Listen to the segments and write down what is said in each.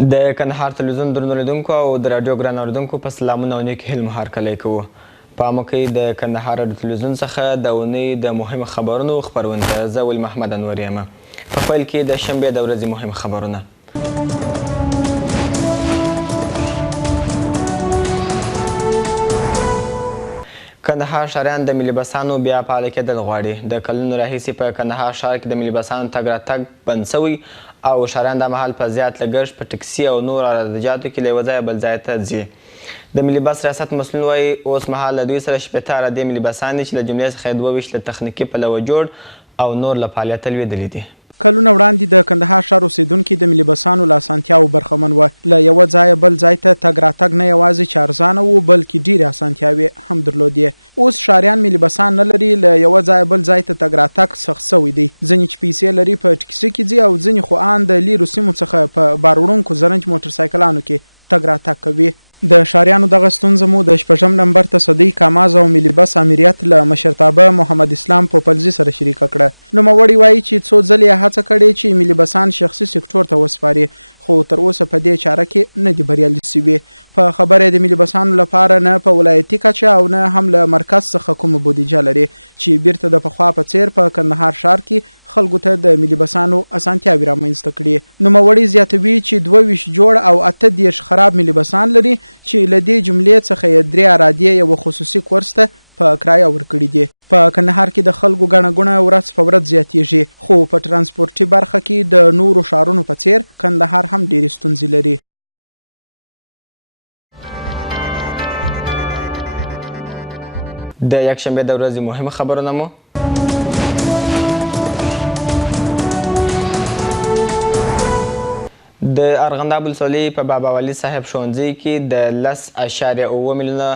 د کندهار تلویزیون درنو لیدونکو او د راډیو ګران اورېدونکو په سلامونه او نیک هیلو هرکلی کوو. په عامه کې د کندهار راډیو تلویزیون څخه د اونۍ د مهمو خبرونو خپرونې ته زه ولی محمد انور یم. په پیل کې د شنبې د ورځې مهم خبرونه. کندهار ښاریان د ملي بسانو بیا فعاله کېدل غواړي. د کلونو راهیسې په کندهار ښار کې د ملي بسانو تګ راتګ بند شوی او ښاریان دا مهال په زیات لګښت په ټکسي او نور عرضجاتو کې له یوه ځایه بل ځای ته ځي. د ملي بس ریاست مسؤلین وایي اوس مهال له دوی سره 80 عرادې ملي بسان دي چې له جملې څخه 22 له تخنیکي پلوه جوړ او نور له فعالیته لوېدلي دي. کلونه وړاندې د کندهار ښار اوسیدونکي د ملي بسانو له اسانتیاوو برخمن وه. له یوه ځایه بل ځای ته تګ راتګ نه یوازې چې ارزانه و بلکې ډېرې اسانتیاوې هم درلودې. اوس ښاریان ملي بسان نه لري، له یوه ځایه بل ځای ته تګ راتګ سخت سوی دی. ځینې چې پیسې لري په ټکسي کې ځي او ځینې خو ان د لیرو سیمو څخه په بار وړونکو زرنج موټرسایکلانو کې تګ راتګ کوي. د ښاریانو دغه ستونزه مو د 6 نمبر تصدۍ کاماز او ملي بس امریت له مشرتابه محمد اسلام پوپلزي سره شریکه کړه. نوموړي وایي چې څو ځلې یې هڅه کړې چې ملي بسان شخصي سکتور ته وسپاري، خو تر اوسه په دې چاره کې نه دي بریالي سوي. په خبره د ملي بسانو لپاره نه په ولایتي کچه او نه هم له مرکز څخه کومه بودیجه لري چې بیرته د پخوا په څیر په کندهار ښار کې خلکو ته د ملي بسانو اسانتیاوې رامنځته کړي. نوموړي زیاتوي چې 22 جوړ او 18 خراب ملي بسان لري چې له دې جملې څخه یې 3 عرادې یوه خصوصي کورس ته په کرایه ورکړي دي. په کندهار کې د خلکو ګڼه ګوڼه ورځ په ورځ زیاتیږي، خو په ترانسپورټي برخه کې د نورو ښارونو په څیر کندهار هم ډېرې ستونزې لري. د یکشنبې د ورځې مهم خبرونه مو د ارغنداب ولسوالۍ په بابا ولي صاحب ښوونځي کې د 10.7 میلیونه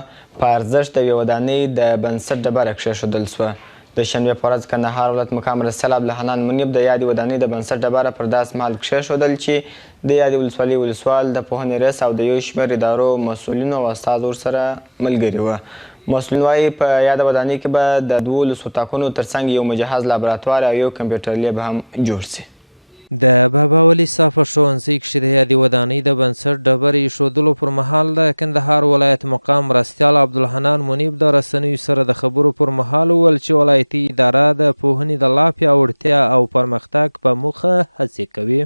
په ارزښت د یوې ودانۍ د بنسټ ډبره کېښودل شوه. د شنبې په ورځ کندهار ولایت مقام رسول عبدالحنان منیب د یادې ودانۍ د بنسټ ډبره پر داس مهال کېښودل چې د یادې ولسوالۍ ولسوال د پوهنې رئیس او د یو شمېر ادارو مسؤلینو او استازو ورسره ملګري وه. مسؤلین وایي په یاده ودانۍ کې به د 12 اتاقونو ترڅنګ یو مجهز لابراتوار او یو کمپیوټر لیب هم جوړ شي. د بابا ولي صاحب ښوونځي کښې د یادې ودانۍ د بنسټ ډبرې ایښودلو پر مهال د کندهار ولایت مقام مرستیال عبدالحنان منیب د رسنیو سره د خبرو پر مهال وویل چې ولایتي اداره د پوهنې د لا پیاوړتیا او پرمختګ په موخه هڅې کوي.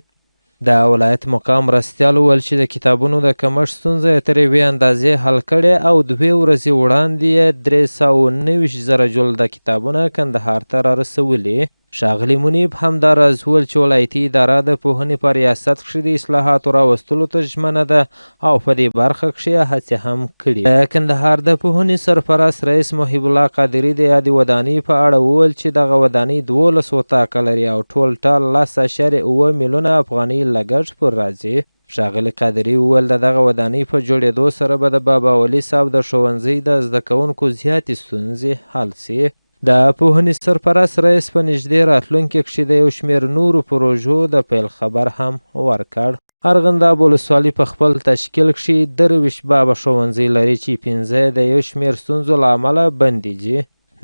د ولایت مقام مرستیال وویل چې د کتابونو د کمښت ستونزه یې تر یوې اندازې حل کړې او 2 ورځې وړاندې یې 390,000 جلده کتابونه کندهار ته رارسولي. ښاغلي منیب همداراز وویل چې ولایتي اداره د پوهنې په ریاست کښې د اصلاحاتو راوستلو ته ژمنه ده او په دې برخه کښې هڅې هم کړي. د کندهار د پوهنې سرپرست رئیس محیب الله قادري د یادې ودانۍ په اړه وویل چې دغه ودانۍ 12 اتاقه لري او ټول ټال 10.7 میلیونه افغانۍ لګښت پر راځي. ښاغلي قادري وویل د دغه ودانۍ په جوړېدو سره به د بابا ولي صاحب د ښوونځي د زده کوونکو زیاتې ستونزې حل سي. د پوهنې سرپرست رئیس په نږدې راتلونکي کښې د یو شمېر نورو پروژو د پیل خبر هم ورکړ. ارغنداب ولسوالي په خپل تشکیل کښې 23 بابا ښوونځي لري چې 15 د یو شمېر ستونزو له امله بندې دي.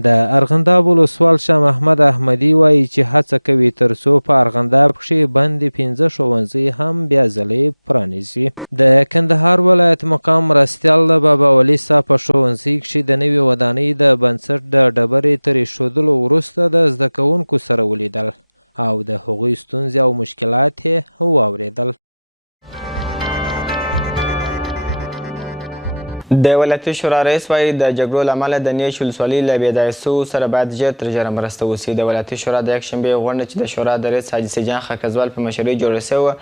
د ارغنداب ولسوال شاه محمد احمدي وایي چې هڅه کوي تر څو په ارغنداب کښې بندې 15 ښوونځي هم بیا ځلې پرانیزي. د کندهار ولایت مقام مرستیال د بابا ولي صاحب په ښوونځي کښې د نوې ودانۍ د بنسټ د ډبرې تر ایښودلو وروسته د زده کوونکو سره ولیدل او د هغوی ستونزې او مشکلات یې واورېدل. د ولایتي شورا رئیس وایي د جګړو له امله د نیش ولسوالۍ له بېځایه سوو سره باید ژر تر ژره مرسته وشي. د ولایتي شورا د یکشنبې غونډه چې د شورا د رئیس حاجي سیجان خاکزوال په مشرۍ جوړه شوې وه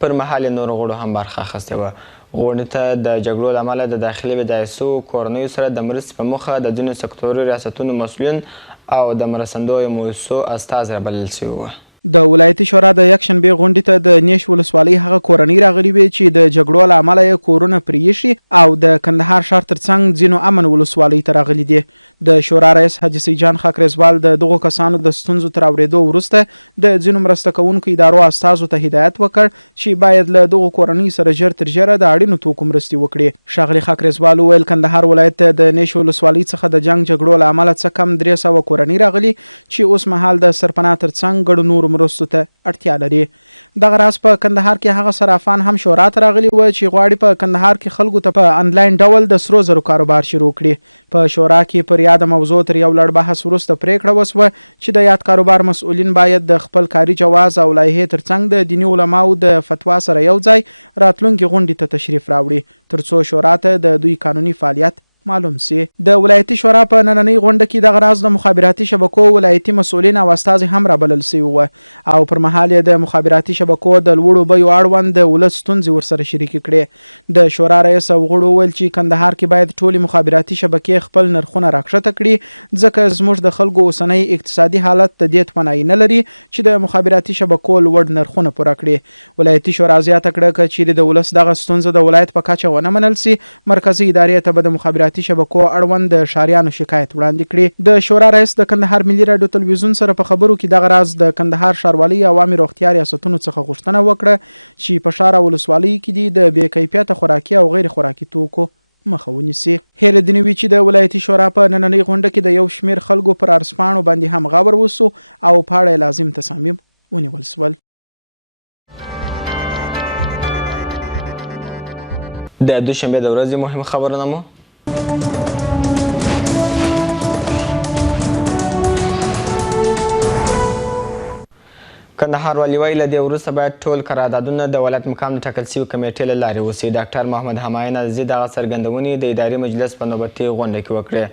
پر مهال یې نورو غړو هم برخه اخیستې وه. غونډې ته د جګړو له امله د داخلي بېځایه سوو کورنیو سره د مرستې په موخه د ځینو سکتوري ریاستونو مسؤلین او د مرستندویو مؤسسو استازي رابلل شوي وه. د ولایتي شورا د یکشنبې غونډې ته د نیش ولسوالۍ هغه کورنۍ راغلي وې چې د جګړو له امله یې کورونه پرې ایښي او د کندهار ښار ترڅنګ ځینو امن ولسوالۍ ته راغلي دي. د شورا رئیس حاجي سیجان خاکریزوال د دغو کسانو د ستونزو تر اورېدو وروسته د ځینو مرسته کوونکو ادارو استازو ته هدایت وکړ چې باید له دغو کورنۍ سره ژر تر ژره د اړینو توکو مرستې وکړي. ښاغلي خاکریزوال وویل کندهار ولایت ته د نیش ولسوالۍ څخه د جنګ جګړو له امله څه کم 300 کورنۍ راغلي چې اوس مهال د سرپناه ترڅنګ ګڼو نورو مرستو ته اړتیا لري. دغه راز په کندهار کې هغه صرافان هم شورا ته راغلي و چې غواړي په کندهار کې خلکو ته په انلاین ډول د سرو زرو کاروبار شروع کړي. په شورا کې پر یاده موضوع تر یو لړ بحث وروسته پریکړه وسوه چې د یاد کاروبار مسؤلین باید د خپل کاري جواز او لایحې ترڅنګ د دیني علماو د فتوا سره یو ځای راتلونکي غونډې ته تشریف راوړي ترڅو شورا ته د دوی قانوني فعالیت معلوم سي. د ولایتي شورا په نننۍ غونډه کې دغه راز د مخابراتي شبکو ولایتي مسؤلین او استازي هم رابلل سوي وو او پر مهال یې د مخابراتي شبکو د لوړو بیو اړوند د ولس ستونزې ورسره شریکې کړې. د شورا رئیس او غړو وویل چې کندهار کې باید ټولې مخابراتي شبکې خپل نرخونه راکښته کړي ځکه زموږ د خلکو اوسنی اقتصادي حالت د دې توانایي نه لري چې د مخابراتي شبکو لوړ نرخونه پوره کړي. ولایتي شورا زیاته کړه که چیرې د ولس دغه ستونزه د ولایت په کچه ونه منل سي مرکزي ادارې ته به د مخابراتي شبکو اړوند د شاریانو شکایت وړاندې کړي. د شورا رئیس د کندهار ملي راډیو تلویزیون سره په خبرو کې دغه راز د کندهار ښاروالۍ عوامي روغتیا ریاستونو څخه غوښتنه وکړه چې په ښار او ولسوالیو کې دي د بې کیفیته خوراکي او غیر خوراکي توکو مخه ونیسي. هیله دې نه وي چې د ولایتي شورا په نننۍ غونډه کې د یو شمېر خلکو پر ارسپاڼو باندې هم غور وسو او په اړه لازم تصامیم ونیول سول. د دوشنبې د ورځې مهم خبرونه مو کندهار والي وایي له دې وروسته باید ټول قراردادونه د ولایت مقام د ټاکل شوي کمیټې له لارې وشي. ډاکټر محمد حمایان عزیزي دغه څرګندونې د اداري مجلس په نوبتي غونډه کې وکړې.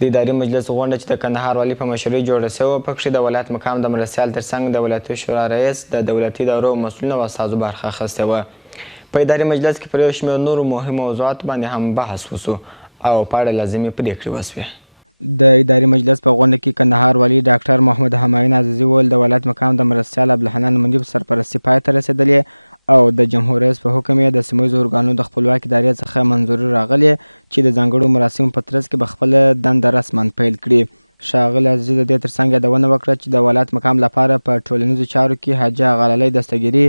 د اداري مجلس غونډه چې د کندهار والي په مشرۍ جوړه شوې پکښې د ولایت مقام د مرستیال ترڅنګ د ولایتي شورا رئیس د دولتي ادارو مسؤلینو او استازو برخه اخیستې وه. په اداري مجلس کې پر یو شمېر نورو مهمو موضوعاتو باندې هم بحث وشو او په اړه لازمې پرېکړې وشوې. د اداري مجلس په غونډه کې کندهار والي ډاکټر محمد حمایان عزیزي وویل د ولایت مقام د مرستیال عبدالحنان منیب سرپرستي پای ته رسېدلې او د جمهور رئیس په حکم یې د سیمه ارګانونو د خپلواک ادارې څخه منظوري راغلې چې د ځانګړو مراسمو په ترڅ کې به خپله دنده رسما پیل کړي. ښاغلي عزیزي د دې ترڅنګ یادونه وکړه چې د ولایت مقام لپاره په ټولنیزو چارو کې حاجي غلالی دستګیري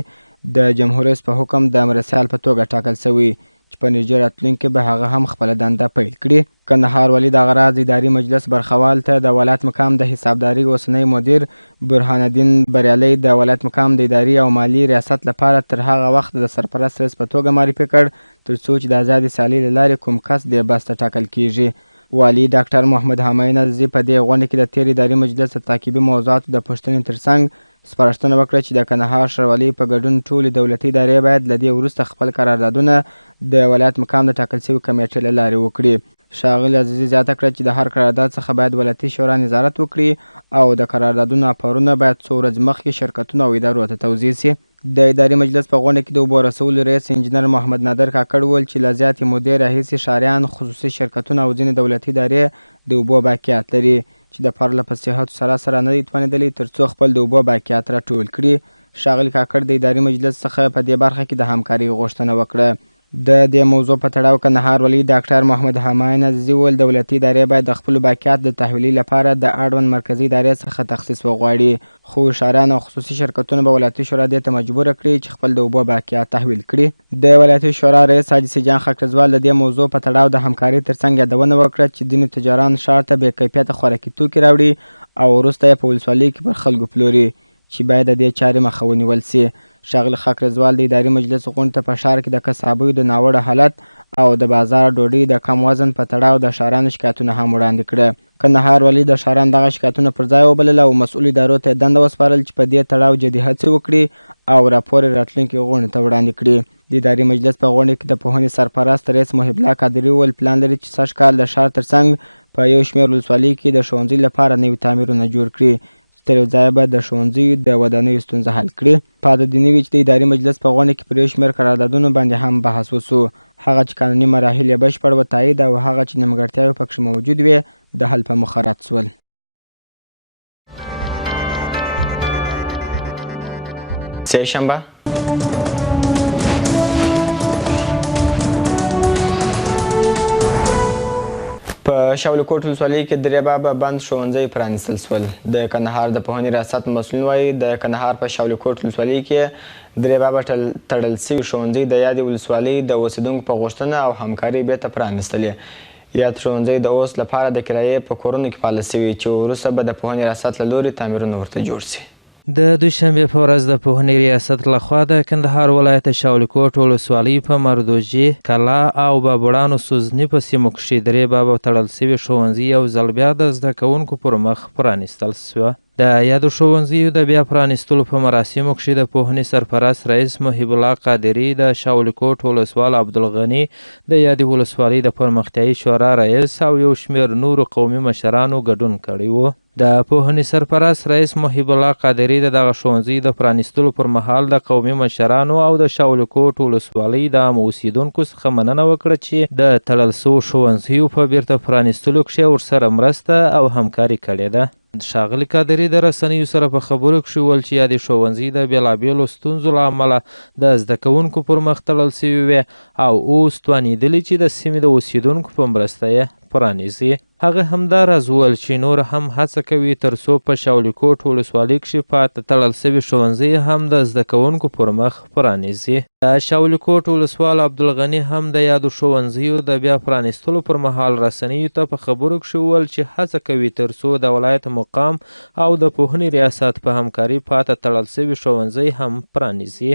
د جمهور رئیس په حکم د مرستیال په توګه ټاکل شوی چې په نږدې راتلونکي به هغه هم خپله دنده پیل کړي. کندهار والي دغه راز اداري مجلس برخوال ته د ولایت مقام د حسابداري اوسنی مدیر برهان الدین بریالی د ولایت مقام د اداري او مالي ریاست لپاره تر هغه وخت د سرپرست رئیس په توګه معرفي کړ تر څو چې د ازادې سیالۍ له لارې کوم کس دې بس ته ټاکل کیږي. والي ډاکټر محمد حمایان عزیزي په دې غونډه کې د تیر اداري مجلس د تعقیبي موضوعاتو د پوښتنې ترڅنګ سپارښتنه وکړه چې د کندهار ښاروالۍ په ګډون ټولې دولتي ادارې باید له دې وروسته خپل قراردادونه د ولایت مقام د ټاکل شوي کمیټې له لارې وکړي. ښاغلي عزیزي زیاته کړه چې د هر قرارداد څخه باید ولایتي شورا نظارت وکړي او د قراردادونو اپارونه باید څو ورځې مخکې شرکتونو او ادارو ته توضیح سي. د اداري مجلس په غونډه کې د اوبو رسولو رئیس انجینر محمد نادر کاکړ وویل چې له زیاتې مودې راهیسې ښاریان خصوصي شرکتونه او ځینې دولتي ادارې د اوبو باقیات لري چې د پرله پسې هڅو سره نه دي توانېدلي تر څو خپل د اوبو باقیات راټول کړي. ښاغلي کاکړ د اداري مجلس څخه په دې برخه کې د همکارۍ غوښتنه وکړه. د دې موضوع په تړاو کندهار والي ډاکټر محمد حمایان عزیزي وویل دولتي ادارې باید د خپلو باقیات د تحویلي لپاره د اړوند مرکزي ادارې څخه تخصیص وغواړي خو ښاریان او خصوصي شرکتونه به ولایتي شورا دې ته مجبوره کړي چې خپل د اوبو باقیات تحویل کړي. د ولایتي شورا رئیس حاجي سیجان خاکرزوال د دې موضوع په تړاو د همکارۍ ترڅنګ یادونه وکړه چې ځینې تجاران ښار ته بې کیفیته خوراکي توکي راوړي او وروسته یې په ولسوالیو کې پر خلکو پلوري چې باید د دې چارې مخه ونیول سي. ښاغلي خاکرزوال د اداري مجلس غونډې ته په ښار کې د کسابیو د ناوړه حالت او د بازار ډوډۍ د کم وزن په تړاو د ښاریانو شکایتونه هم وړاندې کړه. کندهار والي د ښاریانو دغه شکایتونه پر ځای وبلل او مسؤل ادارو ته یې دنده وسپارل چې په دې تړاو جدي هڅې وکړي او راپور یې راتلونکي غونډې ته وړاندې کړي. د اداري مجلس په غونډه کې د پوهنې سرپرست رئیس محب الله قادري وویل پلان لري چې سږ کال د ښار ترڅنګ په یو شمېر ولسوالیو کې د ښوونځي لپاره نوي تعمیرونه جوړ کړي تر یو ځایه به د ښوونځیو د ودانیو ستونزه حل کړي. پاته دې نه وي چې د اداري مجلس په غونډه کې پر یو شمېر قراردادونو باندې هم بحث وسو. هغه چې قانوني مراحل یې بشپړ وتایید او هغه چې نیمګړتیاوې پکښې موجود وې د حل په موخه رد سول. سه شنبه په شاولکوټ ولسوالۍ کې درې بابه بند ښوونځی پرانیستل شول. د کندهار د پوهنې ریاست مسؤلین وایي د کندهار په شاولکوټ ولسوالۍ کې درې بابه تړل شوي ښوونځي د یادې ولسوالۍ د اوسېدونکو په غوښتنه او همکارۍ بېرته پرانیستلې. یاد ښوونځی د اوس لپاره د کرایې په کورونو کې پاله شوي چې وروسته به د پوهنې ریاست له لوري تعمیرونه ورته جوړ شي. د دوشنبې په ورځ د پوهنې ریاست لخوا د کندهار ولایت شاولیکوټ ولسوالۍ په مردوجي، کلا او بابړانو سوزني په سیمو کښې درې بابه تړل سوي ښوونځي یو ځل بیا د زده کوونکو پر مخ پرانیستل سوه. د یادو ښوونځیو د بیا پرانیستلو په مراسمو کښې د پوهنې سرپرست رئیس محب الله قادري، د شاولیکوټ ولسوال عبدالغني، د یادې ولسوالۍ د پرمختیایي شورا رئیس او یو شمېر نورو قومي مشرانو ګډون کړی و. د پوهنې سرپرست رئیس محب الله قادري د دغه ښوونځي د پرانیستلو پر مهال د قومي مشرانو او د شاولیکوټ ولسوالۍ د عامو اوسیدونکو څخه مننه وکړه چې د تړل سوو ښوونځیو په بیرته پرانیستلو کښې ورسره مرسته او همکاري کړې ده. ښاغلي قادري د رسنیو سره په خبرو کښې وویل چې یادې ښوونځي د بېلابېلو ستونزو له امله د زده کوونکو پر مخ تړل سوي وې او اوس توانېدلي چې د سیمې د اوسیدونکو په مرسته یې پرانیزي. هغه همداراز وویل چې نور هم هڅه کوي تر څو په شاولیکوټ ولسوالۍ کښې پاته تړل سوي ښوونځي هم د زده کوونکو پر مخ پرانیزي. د شاولیکوټ ولسوال عبدالغني هم د یادو ښوونځیو د بیا پرانیستلو پر مهال رسنیو ته په خبرو کښې وویل چې هڅه کوي تر څو د ولایت مقام او د پوهنې ریاست په همکاري پاته تړل سوي ښوونځي هم پرانیزي.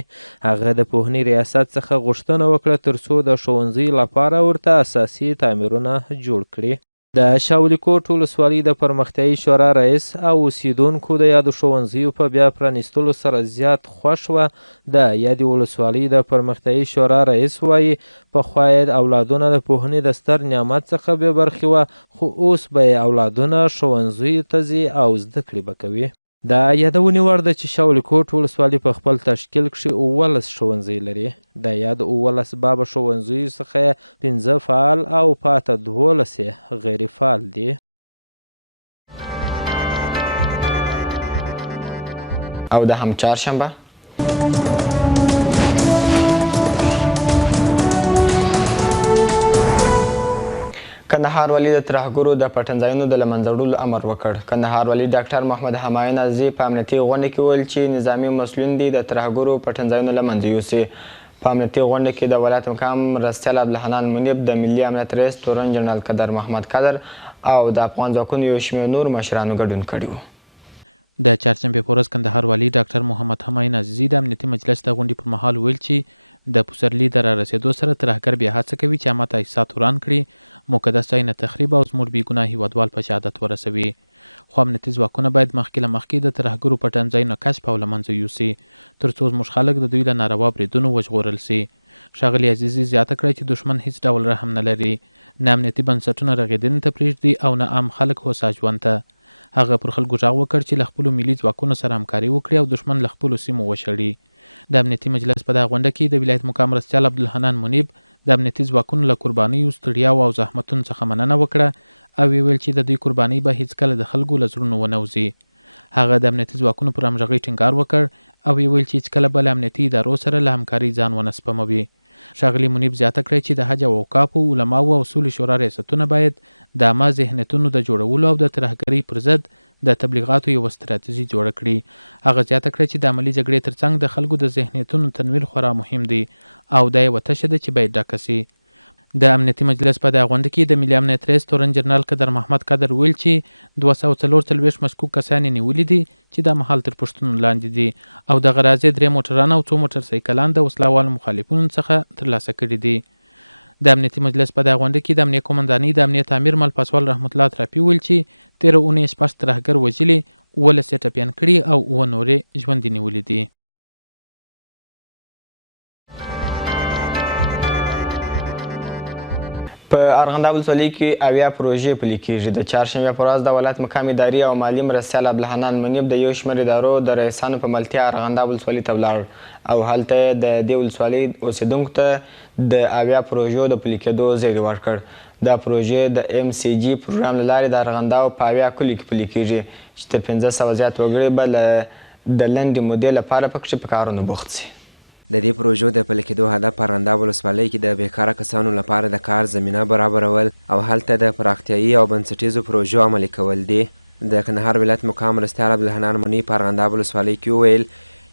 هغه د پوهنې ریاست څخه غوښتنه وکړه تر څو د ښوونځي لپاره ورته اساسي تعمیرونه جوړ کړي. د شاولیکوټ ولسوالۍ د پرمختیایي شورا رئیس او اوسیدونکو د یادو ښوونځیو په بیا پرانیستلو سره زیات خوښ وه. د یادې ولسوالۍ د پرمختیایي شورا رئیس وایي پخوا یې اولادونه د پوهنې د ستر نعمت څخه بې برخې وه، خو اوس به یې اولادونه ښوونځیو ته ځي او زده کړې به کوي. د یادونې وړ ده چې شاولیکوټ ولسوالۍ په خپل تشکیل کښې 19 ښوونځي لري. د یاد 19 بابه ښوونځیو څخه یې 15 فعال او پاته 12 غیر فعال دي. او د هم چهارشنبه کندهار والي د ترهګرو د پټنځایونو د له منځه وړلو امر وکړ. کندهار والي ډاکټر محمد همایون عزیزي په امنیتي غونډه کې وویل چې نظامي مسؤلین دي د ترهګرو پټنځایونو له منځه یوسي. په امنیتي غونډه کې د ولایت مقام مرستیال عبدالحنان منیب، د ملي امنیت رئیس تورن جنرال قدر محمد قدر او د افغان ځواکونو یو شمېر نور مشرانو ګډون کړی و. د چهارشنبې په ورځ کندهار والي ډاکټر محمد همایون عزیزي د امنیتي مجلس د غونډې پر مهال ویل چې د پسرلي د رارسېدو سره ترهګر بیا هڅه کوي چې عامه تاسیسات وران کړي، مقدس ځایونه تخریب او زموږ بېګناه هیوادوال په شهادت ورسوي. خو امنیتي ځواکونه باید مخکې له مخکې د ترهګرو پټنځایونو کشف او له منځه یوسي تر څو زموږ خلک د دوی له ناروا بریدونو وژغورل سي. ښاغلي عزیزي زیاته کړه چې دښمن هیڅ ډول رحم نه لري، نه امنیتي بنسټونه رغېدنې ته پرېږدي او نه عام خلک هوسا ژوند ته. هغه پر خلکو غږ وکړ چې له خپلو ملي ځواکونو سره همکاري وکړي او دښمن له خپلو سیمو وشړي. د امنیتي مجلس په دغه غونډه کې د ولایت مقام مرستیال عبدالحنان منیب د امنیتي ځواکونو له قربانیو، ستړیاو او زحمتونو څخه مننه وکړه او ویل چې د دوی قربانۍ به هیڅکله د خلکو له زړونو ونه وځي. هغه د امنیتي ځواکونو پر همغږۍ ټینګار وکړ او ویل چې هیڅکله به له امنیتي ادارو سره له همکارۍ ځان ونه سپموي. ښاغلي منیب زیاته کړې چې د حج او اوقافو، علماو او سولې شورا ریاستونه باید د عامه ذهنیتونو د جوړولو او د ترهګرۍ پر ضد د تبلیغاتو یوه ستراتیژي جوړه کړي. هغه زیاته کړې چې د عملي جګړې ترڅنګ د خلکو د ذهنیتونو تنویر خورا مهم دی او دا یوه تشه ده چې باید ډکه سي. د امنیتي مجلس په دغه غونډه کې د ملي امنیت رئیس تورن جنرال قدر محمد قدر ویل چې 244 مشکوک کسان یې نیولي دي چې دا مهال تر پوښتنو لاندې دي او دغه راز یې 3 موټران او 2 موټر سایکلان د وسلهوالو مخالفینو څخه ترلاسه کړي دي. د امنیتي مجلس په دغه غونډه کې د امنیه قومندانۍ د امنیت امیر مل پاسوال رحمت الله ترافي ویل چې 13 اونۍ 6 ترهګر وژلي، 19 یې ټپیان کړي او 9 نورې ژوندي نیولي دي. په ارغنداب ولسوالۍ کې 80 پروژې پلي کېږي. د چهارشنبې په ورځ د ولایت مقام اداري او مالي مرستیال عبدالحنان منیب د یو شمېر ادارو د رئیسانو په ملتیا ارغنداب ولسوالۍ ته ولاړ او هلته یې د دې ولسوالۍ اوسیدونکو ته د 80 پروژو د پلي کېدو زیری ورکړ. دا پروژې د MCG پروګرام له لارې د ارغنداب په 80 کلیو کې پلي کېږي چې تر 1500 زیات وګړي به د لنډې مودې لپاره پکښې په کارونو بوخت شي. د دې پروژو د پلي کېدو هدف په ارغنداب ولسوالۍ کې د بېکاره کسانو لپاره د کار زمینه برابرول او هلته د پراختیایي او بنسټیزو پروژو عملي کول دي. د کندهار ولایت مقام مرستیال عبدالحنان منیب په ارغنداب ولسوالۍ کې وویل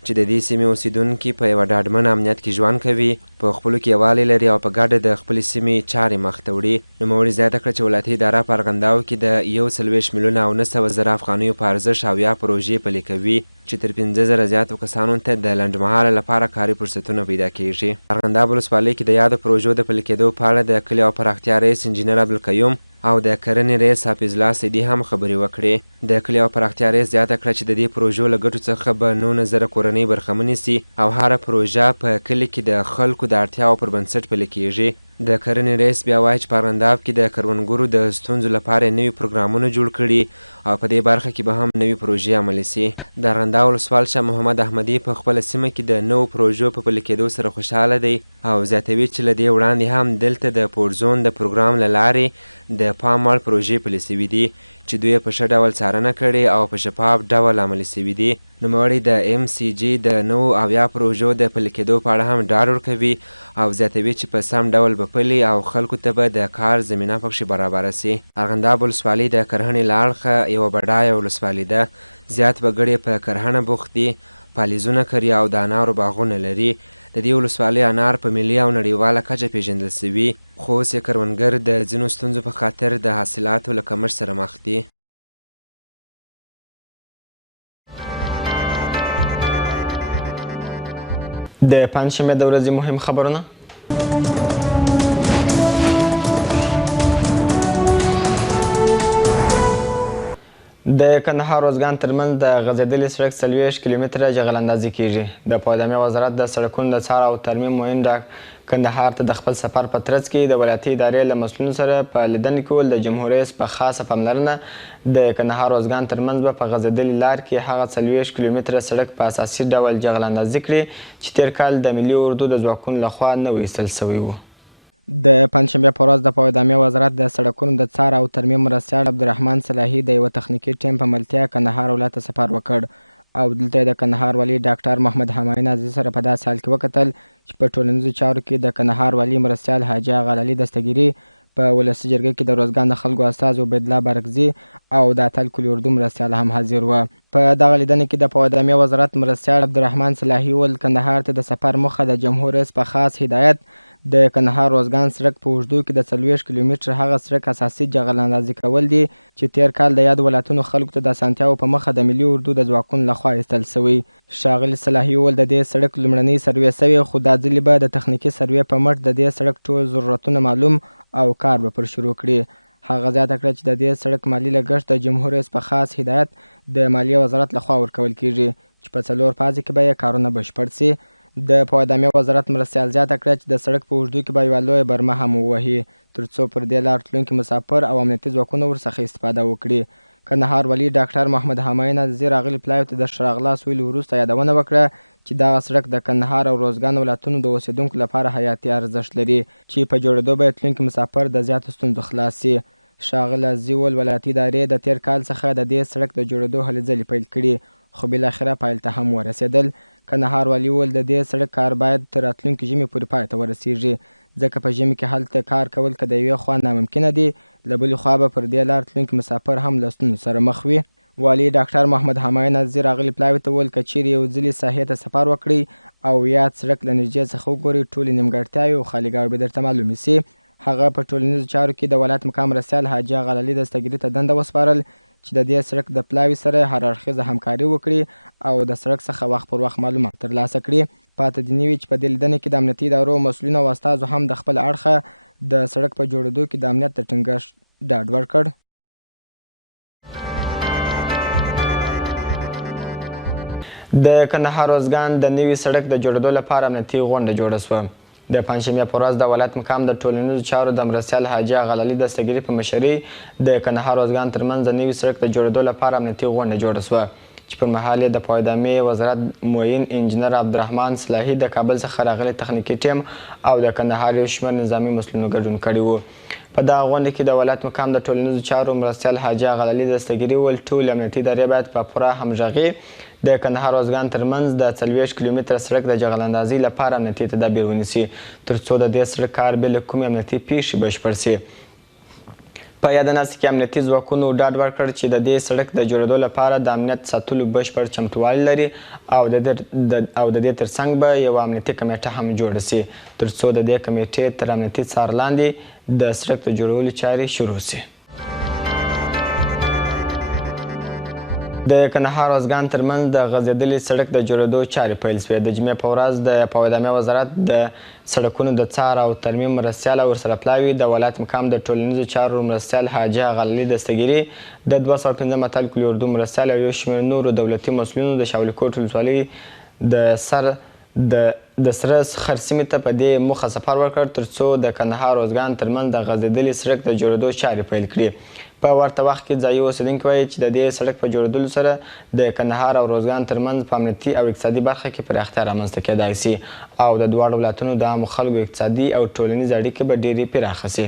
چې د دې سیمې اوسیدونکي په یوه ډاډمن امنیت کې ژوند کوي، په خپلو کې یووالی لري او په ګډه د خپلې سیمې چارې مخ ته وړي. نوموړي زیاته کړه چې ولایتي اداره په ارغنداو کې د 41 میلیونه او 900,000 افغانیو په ارزښت 70 پروژې پلي کوي چې تر 15,000 زیاتو کسانو ته د لنډمهاله لپاره کاري فرصتونه پیدا کیږي. ارغنداب ولسوالۍ کې د یادو پروژو د پلي کېدو په اړه د کلي او پراختیا رئیس انجینر عبدالقیوم او د کرنې رئیس حافظ الله سیدي هم خبرې وکړې. د کلي او پراختیا رئیس زیاته کړه چې د دې پروژو له ګټو څخه به 19,000 کورنۍ برخمنې سي او هره پروژه په کلي کې د خلکو د اړتیاو پر بنسټ پلي کیږي. د کرنې رئیس بیا وایي چې په ارغنداب کې د کروندګرو د ستونزو لپاره نوي پروګرامونه جوړ کړي او په دې برخه کې به هم نوي پروژې عملي سي. د ارغنداب ولسوال شاه محمد احمدي په خپله سیمه کې د نوو پروژو په پلي کېدو سره خوشحاله دی او زیاتوي چې له دې وړاندې هم دلته د پورزون د پروګرام له لارې د پام وړ پروژې پلي سوي دي چې دوی په ښه ډول څارنه کړې او په شفاف ډول عملي سوي دي. نوموړی د MCG د 90 پروژو د پلي کېدو په اړه هم ډاډ ورکوي او زیاتوي چې په سم ډول به پلي او خلکو ته به د کار زمینه پکښې برابره سي. ارغنداب ولسوالۍ د کرهڼې له اړخه یوه بډایه ولسوالي ده. زیات وګړي په کرهڼه بوخت دي، پالیزونه کري او د انارو باغونه لري. د دې ولسوالۍ انار په ملي او نړیواله کچه پیژندل سوي، خو اوس یې کروندګر د ځینو ستونزو په خاطر د حاصلاتو له کمښت سره مخ دي. د پنجشنبې د ورځې مهم خبرونه. د کندهار روزګان ترمنځ د غځېدلي سړک 40 کیلومتره جغل اندازي کیږي. د پوهنامې وزارت د سړکونو د څار او ترمیم معین کندهار ته د خپل سفر په ترڅ کې د ولایتي ادارې له مسؤلینو سره په لیدنه کې ول. د جمهور رئیس په خاصه پاملرنه د کندهار روزګان ترمنځ به په غځېدلې لار کې هغه 40 کیلومتره سړک په اساسي ډول جغل اندازي کړي چې تیر کال د ملي اردو د ځواکونو لخوا نه ویستل سوی و. د پنجشنبې په ورځ د پوهنامې وزارت د سړکونو د څار او ترمیم مرستیال عبدالرحمن صلاحي د یوه تخنیکي ټیم په ملتیا کندهار ولایت ته سفر وکړ او دلته د کندهار والي ډاکټر محمد همایون عزیز سره په داسې حال کې وکتل چې په ټولنیزو چارو کې د کندهار والي مرستیال حاجي اغا علي دستګیري، په ولسي جرګه کې د روزګان د خلکو استازي عبیدالله بارکزي او د اتل کلي اردو مرستیال هم حاضر وو. په دغه لیدنه کې د پوهنامې وزارت مرستیال عبدالرحمن صلاحي وویل کندهار ته د سفر موخه د جمهور رئیس په خاص هدایت د کندهار روزګان سړک په اوږدو کې د 40 کیلومتر هغه سړک اساسي جغل اندازي کول دي چې تیر کال د یاد ولایتونو خلکو ته د اسانتیاو په مخه د ملي اردو د ځواکونو لخوا ایستل سوی. ښاغلي صلاحي وویل د دې سړک لومړنۍ سروې سوې، خو دا ځلې به د تخنیکي سروې په مټ د دې سړک ټول ضرورتونه معلوم او کار به پر شروع کړي. هغه زیاته کړه چې د دې سړک مالي لګښت د جمهور رئیس په خاص هدایت د مالیې وزارت لخوا ورکول کیږي چې په 4 فازې کې به یې کارونه بشپړ سي. د پوهنامې وزارت مرستیال زیاته کړه چې د سړک په اوږدو کې به یوه لویه برمه هم ووهي ترڅو پر دې لار تلونکي مسافر او امنیتي ځواکونه ورڅخه استفاده وکړي. کندهار والي ډاکټر محمد همایون عزیزي راغلي پلاوي ته د ښه راغلاست ویلو وروسته یادونه وکړه چې دغه سړک د کندهار او روزګان ولایتونو د اوسیدونکو لپاره حیاتي ارزښت لري چې په جوړېدو به یې تلونکي مسافر د زیاتو ستونزو خلاص سي. ښاغلي عزیزي وویل ولایتي ادارې د تیر کال څخه د دې سړک د جوړېدو هلې ځلې پیل کړي خو بالاخره پایل ته هم ورسېدل. کندهار والي وویل د دې سړک کار باید تر راتلونکي ژمي پورې پای ته ورسیږي ځکه په ژمي کې هلته کار کول که د یوې خوا ناممکنه دي، له بلې خوا به پر دې لار تلونکي مسافر هم له ستونزو سره مخ وي. والي ډاکټر محمد همایون عزیزي راغلي پلاوي ته وویل که چیرې یو ځلې ساحې ته سفر وکړئ او یاد سړک له نږدې څخه وګورئ ټولې نیمګړتیاوې او خالیګاوې به درته معلومې سي. هغه په ټولنیزو چارو کې د ولایت مقام مرستیال حاجي اغا علي دستګیري ته دنده وسپارل چې د دې سړک د پلاوي سره هر اړخیزه همکاري وکړي او د سړک څخه وخت پر وخت معلومات ترلاسه کړي. پاته دې نه وي چې په دې لیدنه کې د امنیتي ادارو مسؤلینو او استازو هم د خپل اړخه د سړک په جوړېدو کې د امنیت د ټینګښت ډاډ ورکړ. د کندهار روزګان د نوي سړک د جوړېدو لپاره امنیتي غونډه جوړه شوه. د پنجشنبې په ورځ د ولایت مقام د ټولنیزو چارو د مرستیال حاجي اغا علي دستګیري په مشرۍ د کندهار روزګان ترمنځ د نوي سړک د جوړېدو لپاره امنیتي غونډه جوړه شوه چې پر مهال یې د پوهنامې وزارت معین انجینر عبدالرحمن صلاحي د کابل څخه راغلی تخنیکي ټیم او د کندهار یو شمېر نظامي مسؤلینو ګډون کړی و. په دغه غونډه کې د ولایت مقام د ټولنیزو چارو مرستیال حاجي اغا علي دستګیري وویل ټولې امنیتي ادارې باید په پوره همغږي د کندهار روزګان ترمنځ د 40 کیلومتره سړک د جغل اندازۍ لپاره امنیتي تدابیر ونیسي ترڅو د دې سړک کار بې له کومې امنیتي پیښې بشپړ سي. په یاده ناسته کې امنیتي ځواکونو ډاډ ورکړ چې د دې سړک د جوړېدو لپاره د امنیت ساتلو بشپړ چمتووالی لري او د دې ترڅنګ به یوه امنیتي کمیټه هم جوړه سي تر څو د دې کمیټې تر امنیتي څار لاندې د سړک د جوړولو چارې شروع سي. د کندهار ارزګان ترمنځ د غځېدلي سړک د جوړېدو چارې پیل شوې. د جمعې په ورځ د پوهنې وزارت د سړکونو د څار او ترمیم مرستیال او ورسره پلاوي د ولایت مقام د ټولنیزو چارو مرستیال حاجي غلالي دستګیري د 215 متل کلي اردو مرستیال او یو شمېر نورو دولتي مسؤلینو د شاولي کوټ ولسوالۍ د سره خر سیمې ته په دې موخه سفر وکړ تر څو د کندهار ارزګان ترمنځ د غځېدلي سړک د جوړېدو چارې پیل کړي. په ورته وخت کې ځایي اوسېدونکي وایي چې د دې سړک په جوړېدلو سره د کندهار او ارزګان ترمنځ په امنیتي او اقتصادي برخه کې پراختیا رامنځته کېدای سي او د دواړو ولایتونو د عامو خلکو اقتصادي او ټولنیز اړیکې به ډېرې پراخه سي.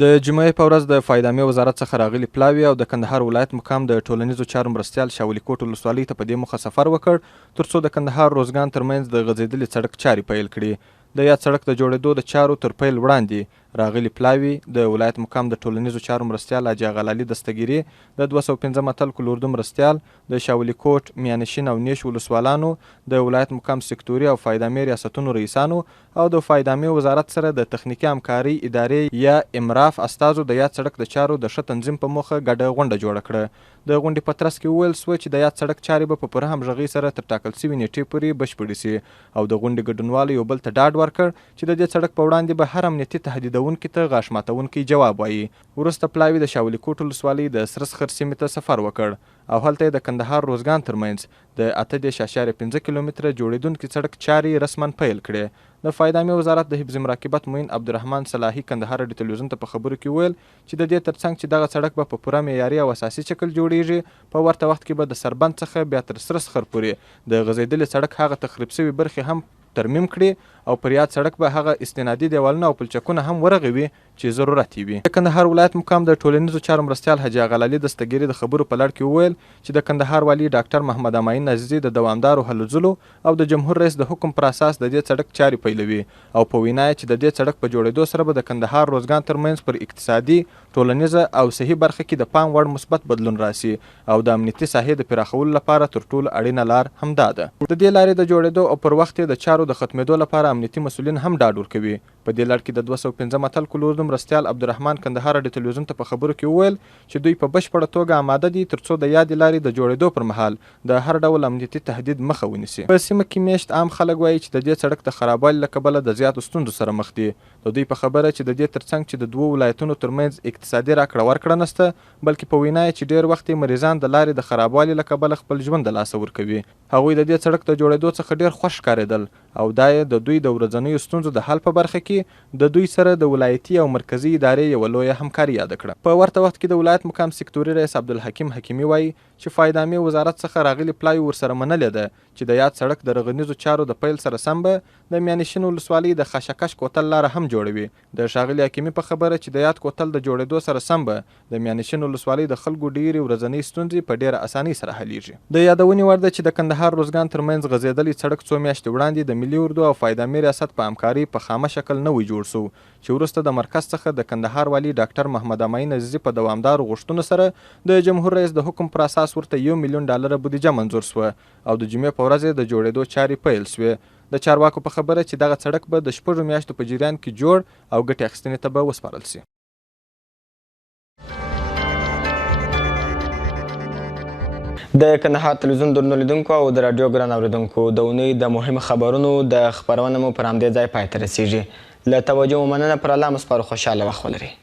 د جمعې په ورځ د فایدامې وزارت څخه راغلي پلاوي او د کندهار ولایت مقام د ټولنیزو چارو مرستیال شاولي کوټ ولسوالۍ ته په دې موخه سفر وکړ تر څو د کندهار روزګان ترمنځ د غځېدلي سړک چارې پیل کړي. د یاد سړک د جوړېدو د چارو تر پیل وړاندې راغلي پلاوي د ولایت مقام د ټولنیزو چارو مرستیال حاجي غلالي دستګیري د 215 متل کلي اردو مرستیال د شاولي کوټ میانشین او نیش ولسوالانو د ولایت مقام سکتوري او فایدامې ریاستونو رئیسانو او د فایدامې وزارت سره د تخنیکي همکارۍ ادارې یا امراف استازو د یاد سړک د چارو د ښه تنظیم په موخه ګډه غونډه جوړه کړه. د غونډې په ترڅ کې وویل سوه چې د یاد سړک چارې به په پوره همغږۍ سره تر ټاکل سوي نیټې پورې بشپړې سي او د غونډې ګډونوالو یو بل ته ډاډ ورکړ چې د دې سړک په وړاندې به هر امنیتي تهدیدونکي ته غاښ ماتونکی جواب وایي. وروسته پلاوي د شاولي کوټ ولسوالۍ د سره خر سیمې ته سفر وکړ او هلته یې د کندهار روزګان ترمنځ د 8.5 کیلومتره جوړېدونکي سړک چارې رسما پیل کړې. د فایدامې وزارت د حفظ مراقبت معین عبدالرحمن صلاحي کندهار راډیو تلویزیون ته په خبرو کې وویل چې د دې ترڅنګ چې دغه سړک به په پوره معیاري او اساسي شکل جوړیږي په ورته وخت کې به د سربند څخه بیا تر سره خر پورې د غځېدلي سړک هغه تخریب شوي برخې هم ترمیم کړي او پر یاد سړک به هغه استنادي دیوالونه او پلچکونه هم ورغوي چې ضرورت یې وي. د کندهار ولایت مقام د ټولنیزو چارو مرستیال حاجي غلالي دستګیري د خبرو په لړ کې وویل چې د کندهار والي ډاکټر محمد امین عزیزي د دوامدارو هلو ځلو او د جمهور رئیس د حکم پر اساس د دې سړک چارې پیلوي او په وینا یې چې د دې سړک په جوړېدو سره به د کندهار روزګان ترمنځ پر اقتصادي ټولنیزه او صحي برخه کې د پام وړ مثبت بدلون راسي او د امنیتي ساحې د پراخولو لپاره تر ټولو اړینه لار همدا ده. د دې لارې د جوړېدو او پر وخت د چارو د ختمېدو لپاره امنیتي مسؤلین هم ډاډ ورکوي. په دې لړ کې د 215 متل کلي اردو مرستیال عبدالرحمن کندهار راډیو تلویزیون ته په خبرو کې وویل چې دوی په بشپړه توګه آماده دي تر څو د یادې لارې د جوړېدو پر مهال د هر ډول امنیتي تهدید مخه ونیسي. په سیمه کې میشت عام خلک وایي چې د دې سړک د خرابوالي له کبله د زیاتو ستونزو سره مخ دي. د دوی په خبره چې د دې ترڅنګ چې د دوو ولایتونو ترمنځ اقتصادي راکړه ورکړه نشته بلکې په وینا یې چې ډېر وخت مریضان د لارې د خرابوالي له کبله خپل ژوند د لاسه ورکوي. هغوی د دې سړک د جوړېدو څخه ډېر خوښ ښکارېدل او دا یې د دوی د ورځنیو ستونزو د حل په برخه کې د دوی سره د ولایتي او مرکزي ادارې یوه لویه همکاري یاده کړه. په ورته وخت کې د ولایت مقام سکتوري رئیس عبدالحکیم حکیمي وایي چې فایدامې وزارت څخه راغلي پلاوي ورسره منلې ده چې د یاد سړک د رغنیزو چارو د پیل سره سم به د میانشین ولسوالۍ د خاشقش کوتل لاره هم جوړوي. د ښاغلي حکیمي په خبره چې د یاد کوتل د جوړېدو سره سم به د میانشین ولسوالۍ د خلکو ډېرې ورځنۍ ستونزې په ډېره اسانۍ سره حلیږي. د یادونې وړ ده چې د کندهار روزګان ترمنځ غځېدلی سړک څو میاشتې وړاندې د ملي اردو او فایدامې ریاست په همکارۍ په خامه شکل نوی جوړ سو چې وروسته د مرکز څخه د کندهار والي ډاکټر محمد امین عزیزي په دوامدارو غوښتنو سره د جمهور رئیس د حکم پر اساس ورته $1 ملیون بودیجه منظور سوه او د جمعې په ورځ د جوړېدو چارې پیل سوې. د چارواکو په خبره چې دغه سړک به د 6 میاشتو په جریان کې جوړ او ګټې اخیستنې ته به وسپارل سي. د کندهار تلویزیون درنو لیدونکو او د راډیو ګران اورېدونکو د اونۍ د مهمو خبرونو د خپرونه مو پر همدې ځای پای ته رسیږي. له توجه مو مننه. پر الله مو سپارو. خوشحاله وخت ولرئ.